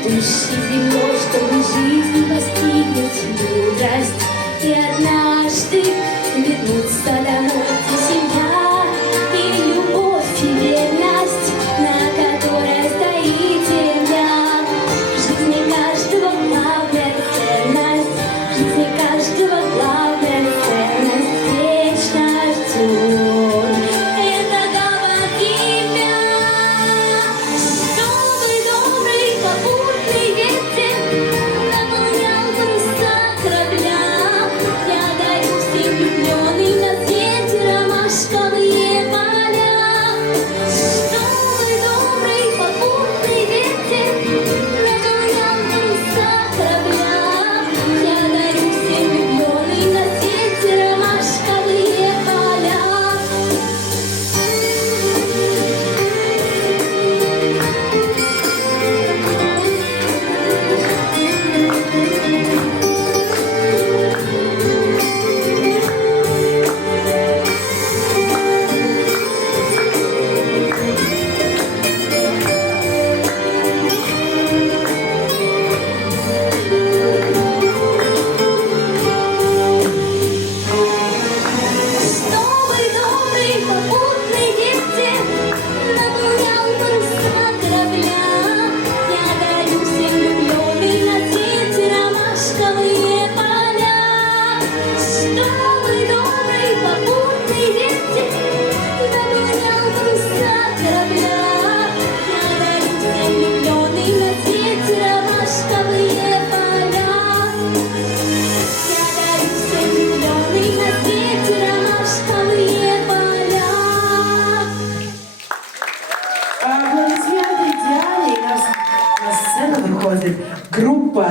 идущий землей, чтобы жизнь постигнуть мудрость и однажды вернуться домой, где семья и любовь, и верность, на которой стоит земля. В жизни каждого главная ценность, в жизни каждого главная ценность вечно ждет. Это Гавакимя, чтобы добрый попутный ветер наполнял паруса корабля. Я дарю всем влюбленным на свете ромашковые поля. Чтобы добрый попутный ветер наполнял паруса корабля. Я дарю всем влюбленным на свете ромашковые поля. Чтобы добрый попутный ветер наполнял паруса корабля. Я дарю всем влюбленным на свете ромашковые поля. Чтобы добрый попутный ветер наполнял паруса корабля. Я дарю всем влюбленным на свете ромашковые поля. Я дарю всем влюбленным на свете ромашковые поля. Аплодисменти Діані. На сцену виходить група